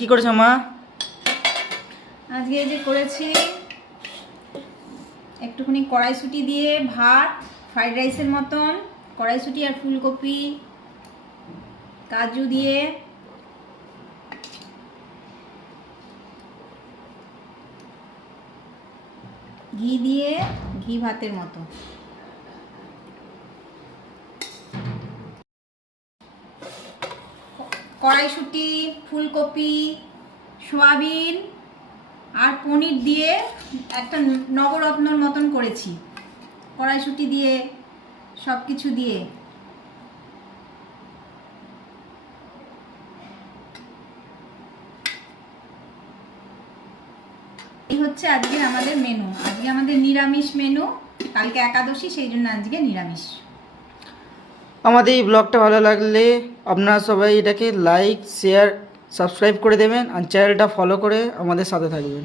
কি করেছো মা? আজকে এই যে করেছি একটুখানি কড়াইশুঁটি দিয়ে ভাত, ফ্রাইড রাইসের মতন। কড়াইশুঁটি আর ফুলকপি, কাজু দিয়ে ঘি দিয়ে ঘি ভাতের মতো। কড়াইশুঁটি, ফুলকপি, সয়াবিন আর পনির দিয়ে একটা নবরত্নর মতন করেছি। কড়াইশুঁটি দিয়ে সব কিছু দিয়ে এই হচ্ছে আজকে আমাদের মেনু। আজকে আমাদের নিরামিষ মেনু, কালকে একাদশী, সেই জন্য আজকে নিরামিষ। আমাদের এই ব্লগটা ভালো লাগলে আপনারা সবাই এটাকে লাইক, শেয়ার, সাবস্ক্রাইব করে দেবেন আর চ্যানেলটা ফলো করে আমাদের সাথে থাকবেন।